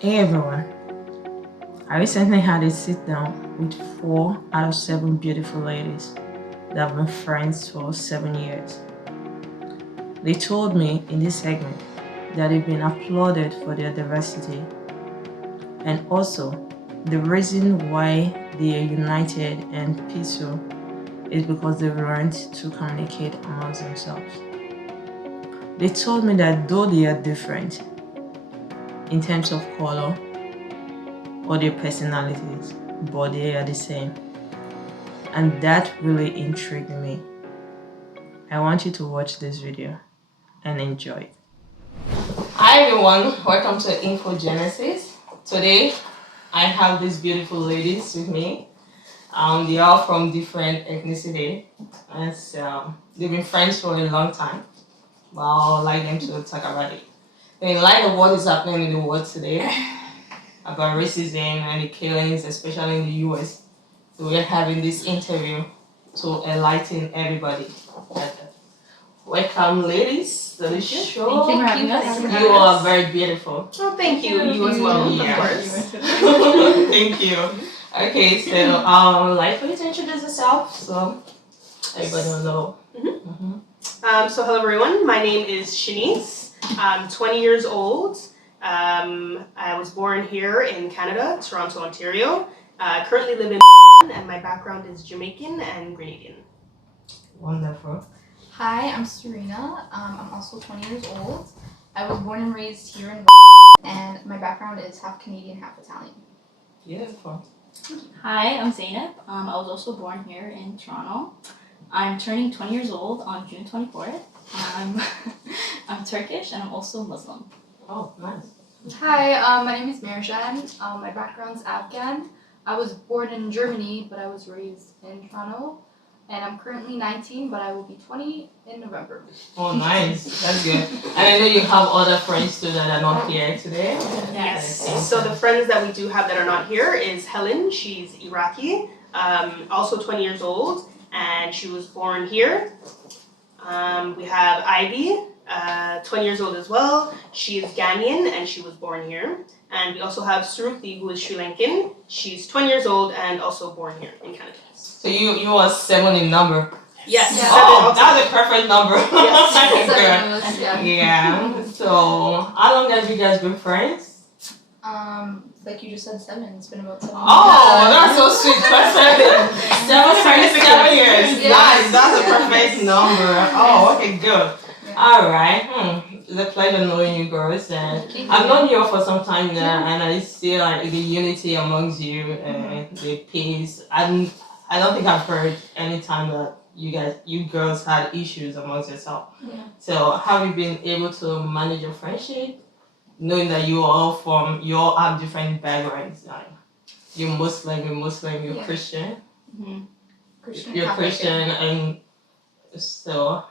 Hey everyone, I recently had a sit down with 4 out of 7 beautiful ladies that have been friends for 7 years. They told me in this segment that they've been applauded for their diversity and also the reason why they are united and peaceful is because they've learned to communicate amongst themselves. They told me that though they are different in terms of color or their personalities, but they are the same. And that really intrigued me. I want you to watch this video and enjoy it. Hi everyone, welcome to Infogenesis. Today I have these beautiful ladies with me. They are from different ethnicity and they've been friends for a long time. But I'd like them to talk about it. In light of what is happening in the world today, about racism and the killings, especially in the US, we're having this interview to enlighten everybody. Welcome, ladies, to the show. Thank you for having us. You are very beautiful. Oh, thank you. You as well, Yes. of course. Thank you. Okay, so I'd like for you to introduce yourself so everybody will know. So hello everyone, my name is Shanice. I'm 20 years old. I was born here in Canada, Toronto, Ontario. I currently live in and my background is Jamaican and Grenadian. Wonderful. Hi, I'm Serena. I'm also 20 years old. I was born and raised here in and my background is half Canadian, half Italian. Beautiful. Hi, I'm Zainab. I was also born here in Toronto. I'm turning 20 years old on June 24th. I'm Turkish and I'm also Muslim. Oh, nice. Hi, my name is Mirjan. My background's Afghan. I was born in Germany, but I was raised in Toronto. And I'm currently 19, but I will be 20 in November. Oh, nice. That's good. And I know you have other friends too that are not here today. Yes. So the friends that we do have that are not here is Helen. She's Iraqi, also 20 years old, and she was born here. We have Ivy, 20 years old as well. She is Ghanaian and she was born here. And we also have Suruthi, who is Sri Lankan. She's 20 years old and also born here in Canada. So you are 7 in number. Yes. Yeah. Oh, that's a perfect number. Yes. Seven of us, yeah. Yeah. So how long have you guys been friends? Like you just said, 7. It's been about 7 years. Oh, that's so sweet. Perfect. 7 years. Yeah. Nice. That's a perfect number. Oh, okay, good. Yeah. All right. It's a pleasure knowing you girls. And I've known you for some time now, and I see like the unity amongst you and the peace. And I don't think I've heard any time that you girls had issues amongst yourself. Yeah. So have you been able to manage your friendship, knowing that you all have different backgrounds? Like you're Muslim, you're Yeah. Christian, Christian you're Catholic, Christian, yeah. and so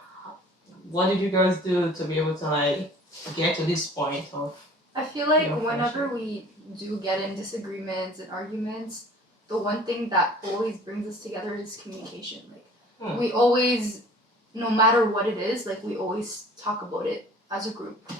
what did you girls do to be able to like get to this point of? I feel like Your whenever we do get in disagreements and arguments, the one thing that always brings us together is communication. Like we always, no matter what it is, like we always talk about it as a group.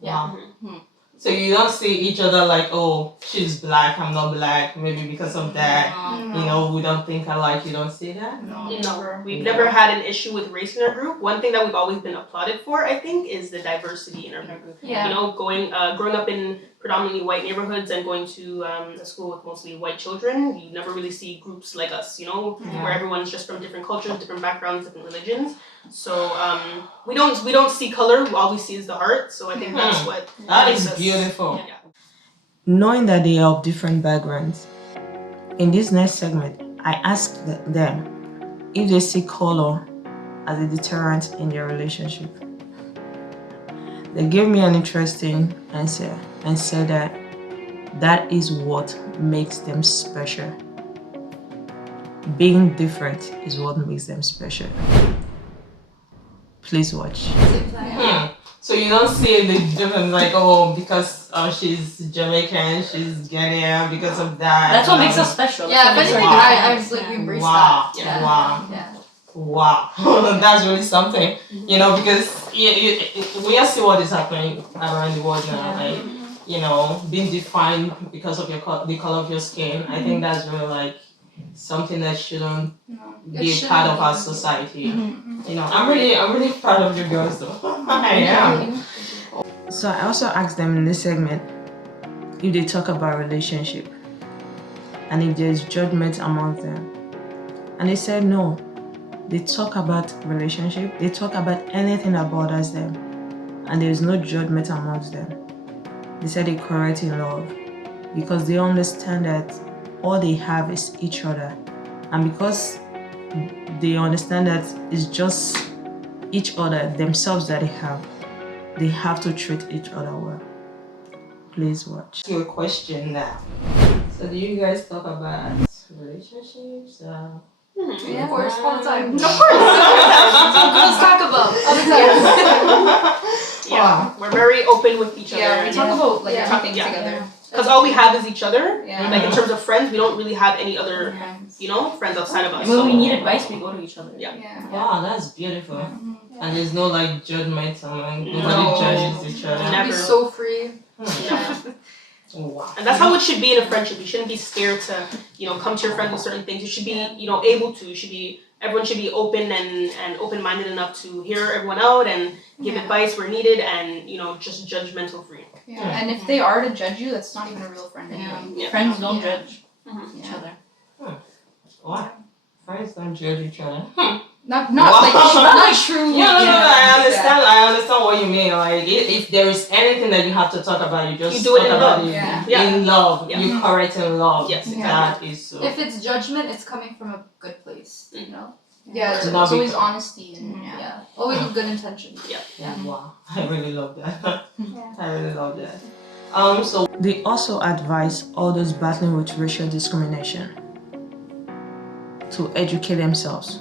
Yeah. Wow. So you don't see each other like, oh, she's black, I'm not black, maybe because of that. You know, we don't think alike. You don't see that? No, No, never. we've never had an issue with race in our group. One thing that we've always been applauded for, I think, is the diversity in our group. Yeah. You know, growing up in predominantly white neighborhoods and going to a school with mostly white children, you never really see groups like us, you know, where everyone's just from different cultures, different backgrounds, different religions. So we don't see color. All we see is the heart. So I think that's what That makes is us- beautiful. Yeah. Knowing that they are of different backgrounds, in this next segment, I asked them if they see color as a deterrent in their relationship. They gave me an interesting answer and said that is what makes them special. Being different is what makes them special. Please watch. So you don't see the difference like, oh, because she's Jamaican, she's Ghanaian, because of that. That's what makes us special. Yeah, That's if what anything, makes us I've different. like embraced Wow. that. Yeah. Wow. Yeah. Wow. That's really something. You know, because we all see what is happening around the world now. Like being defined because of the color of your skin. I think that's really like something that shouldn't be a part of our society. I'm really proud of you girls though. I am. So I also asked them in this segment if they talk about relationship and if there's judgment among them. And they said no. They talk about relationship, they talk about anything that bothers them, and there's no judgment amongst them. They said they correct in love because they understand that all they have is each other. And because they understand that it's just each other, themselves that they have to treat each other well. Please watch. Your question now. So do you guys talk about relationships? Yeah, of course, all the time. Of course. Girls talk about all the time. Yeah, we're very open with each other. Yeah, we talk about like everything Yeah. together. Because all we have is each other. Yeah. Like in terms of friends, we don't really have any other, Friends. friends outside of us. When So. we need advice, we go to each other. Yeah. Yeah. Wow, that's beautiful. And there's no like judgment among No. nobody judges each other. Never. Be so free. Yeah. Oh, wow. And that's how it should be in a friendship. You shouldn't be scared to, come to your friends with certain things. You should be, able to. Everyone should be open and open-minded enough to hear everyone out and give advice where needed and, just judgmental free. Yeah. And if they are to judge you, that's not even a real friend anymore. Yeah. Friends don't judge each Yeah. other. What? Friends don't judge each other. Not Wow. like not true. Yeah, no, I understand. Yeah. I understand what you mean. Like, if there is anything that you have to talk about, you just You do it talk in about love. it Yeah. in love. Yeah. You correct in love. Yes, That is so. If it's judgment, it's coming from a good place, Yeah, it's Not always because- honesty and always with good intentions. Wow, I really love that. Yeah. I really love that. So They also advise all those battling with racial discrimination to educate themselves.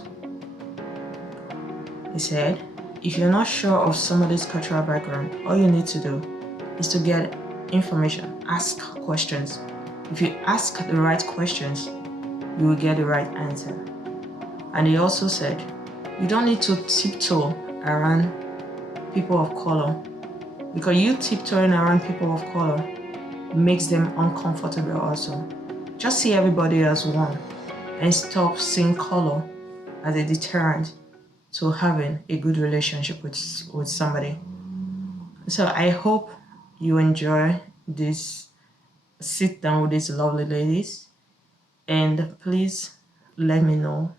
He said, if you're not sure of somebody's cultural background, all you need to do is to get information, ask questions. If you ask the right questions, you will get the right answer. And he also said, you don't need to tiptoe around people of color because you tiptoeing around people of color makes them uncomfortable also. Just see everybody as one and stop seeing color as a deterrent to having a good relationship with somebody. So I hope you enjoy this sit down with these lovely ladies, and please let me know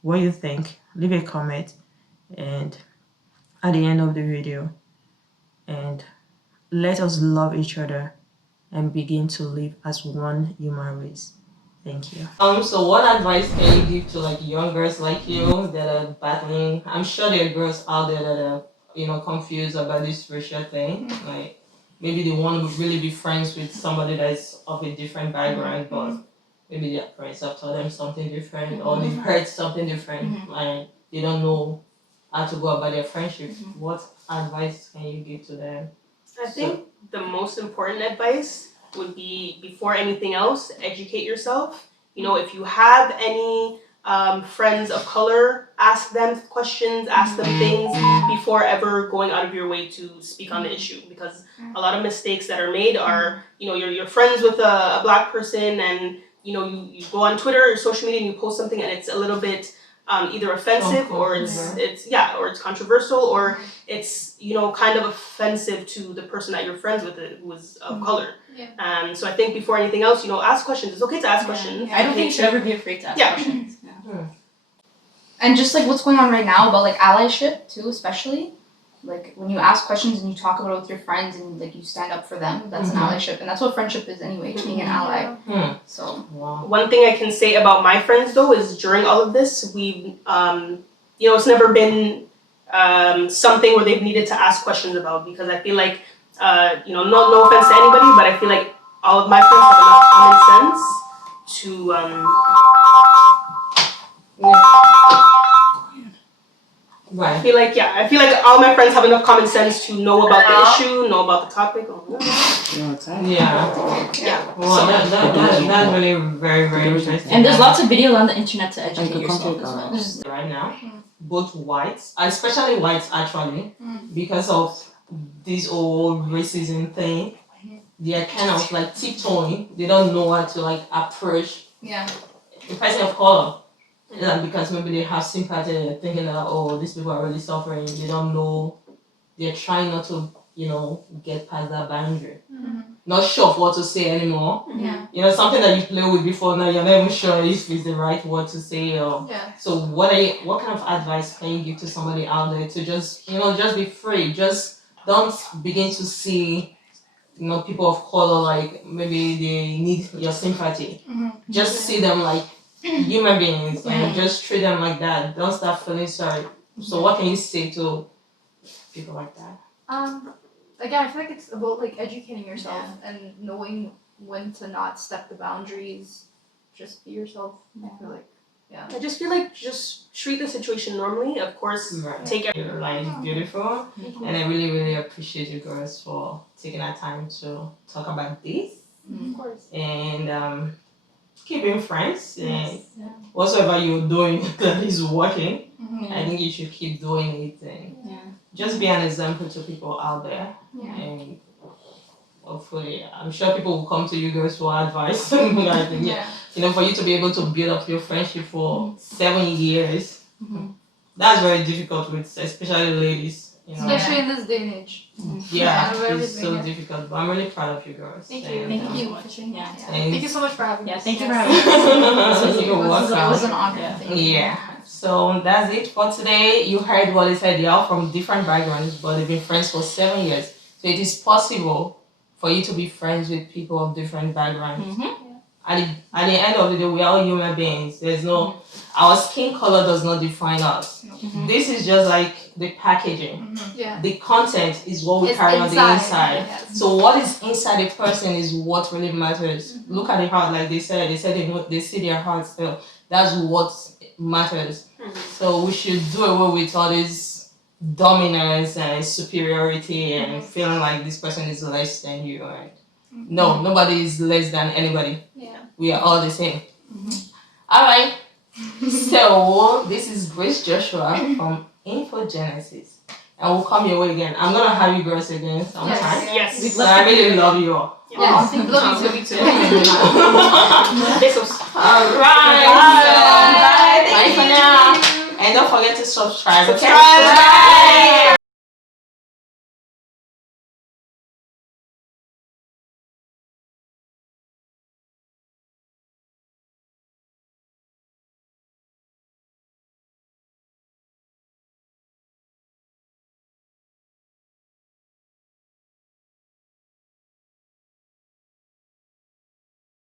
what you think. Leave a comment and at the end of the video, and let us love each other and begin to live as one human race. Thank you. So what advice can you give to like young girls like you that are battling? I'm sure there are girls out there that are, confused about this racial thing. Like maybe they want to really be friends with somebody that's of a different background, but maybe their parents have taught them something different or they've heard something different. Like they don't know how to go about their friendship. What advice can you give to them? I think the most important advice would be, before anything else, educate yourself. If you have any friends of color, ask them questions, ask them things before ever going out of your way to speak on the issue. Because a lot of mistakes that are made are, you're friends with a black person and, you go on Twitter or social media and you post something and it's a little bit either offensive or it's controversial or it's kind of offensive to the person that you're friends with who was of color. So I think before anything else, ask questions. It's okay to ask questions. I don't think you should ever be afraid to ask questions. And just like what's going on right now about like allyship too, especially like when you ask questions and you talk about it with your friends and like you stand up for them, that's an allyship, and that's what friendship is anyway, being an ally. So one thing I can say about my friends though is during all of this, we it's never been something where they've needed to ask questions about, because I feel like no offense to anybody, but I feel like all of my friends have enough common sense to Right. I feel like all my friends have enough common sense to know about the issue, know about the topic. Yeah. Well, that's really very, very interesting. And there's lots of videos on the internet to educate yourself as well. Right now, both whites, especially whites actually, because of this whole racism thing, they're kind of like tiptoeing. They don't know how to like approach Yeah. a person of color. Because maybe they have sympathy, they're thinking that, oh, these people are really suffering. They don't know. They're trying not to, get past that boundary. Not sure of what to say anymore. Yeah. Something that you play with before, now you're not even sure if it's the right word to say. Or Yeah. so what kind of advice can you give to somebody out there to just be free? Just don't begin to see people of color like maybe they need your sympathy. Just see them like human beings and just treat them like that. Don't start feeling sorry. So what can you say to people like that? Again, I feel like it's about like educating yourself and knowing when to not step the boundaries. Just be yourself. I feel like. Yeah. I just feel like just treat the situation normally. Of course, Right. take it. Your line is beautiful, and I really, really appreciate you girls for taking that time to talk about this. Of course. And keep being friends. And whatsoever you're doing that is working, I think you should keep doing it and just be an example to people out there. Yeah. And hopefully, I'm sure people will come to you girls for advice. I think, for you to be able to build up your friendship for 7 years, that's very difficult with especially ladies. Especially in this day and age. Yeah, it's so difficult. But I'm really proud of you girls. Thank you. Thank you so much. Yeah. Thank you so much for having me. Yeah, thank you for having us. You're welcome. It was an honor. Yeah. So that's it for today. You heard what they said. They are from different backgrounds, but they've been friends for 7 years. So it is possible for you to be friends with people of different backgrounds. At the end of the day, we are all human beings. There's no, our skin color does not define us. This is just like the packaging. Yeah. The content is what we It's carry on the inside. Yes. So what is inside a person is what really matters. Look at the heart, like they said they see their heart still. That's what matters. So we should do away with all this dominance and superiority and feeling like this person is less than you. Right? No, nobody is less than anybody. Yeah. We are all the same. Alright. So this is Grace Joshua from Infogenesis. And we'll come your way again. I'm gonna have you girls again sometime. Yes. So I really love you all. Yes. Love you too. Besos. Alright. Bye for now. And don't forget to subscribe. Okay? Subscribe.